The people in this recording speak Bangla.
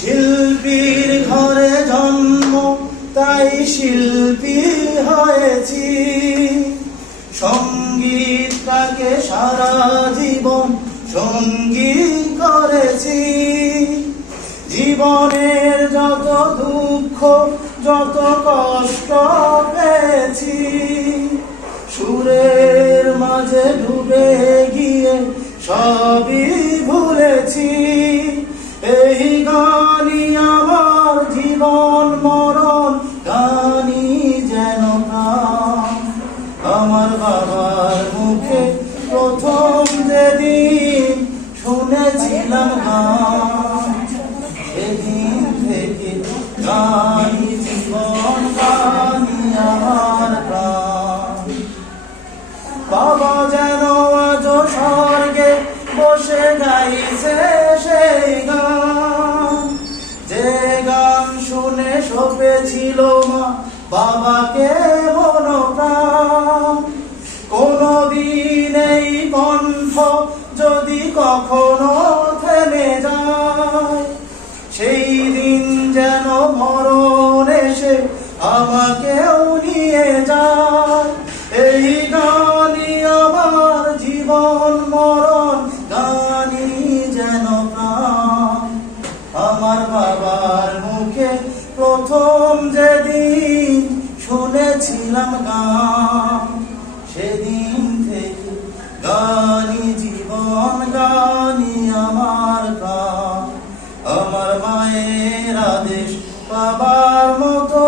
শিল্পীর ঘরে জন্ম, তাই শিল্পী হয়েছি। সঙ্গীতটাকে সারা জীবন সঙ্গী করেছি। জীবনের যত দুঃখ, যত কষ্ট পেয়েছি, সুরের মাঝে ডুবে গিয়ে সবই ভুলেছি। এই গানই আমার জীবন মরণ, গানই যেন প্রাণ। আমার বাবার মুখে প্রথম যেদিন শুনেছিলাম গান, সেদিন থেকে গানই জীবন, গানই আমার প্রাণ। বাবা যেন আজ স্বর্গে বসে গাইছে সেই গান, যে গান শুনে সপেছিল মা বাবাকে মন প্রাণ। কোনদিন এই কণ্ঠ যদি কখনো থেমে যায়, সেই দিন যেন মরণ এসে আমাকেও নিয়ে যায়। এই গানই আমার জীবন মরণ, গানই যেন প্রাণ। আমার বাবার মুখে প্রথম যেদিন শুনেছিলাম গান, সেদিন থেকে গানই জীবন, গানই আমার প্রাণ। আমার মায়ের আদেশ বাবার মতো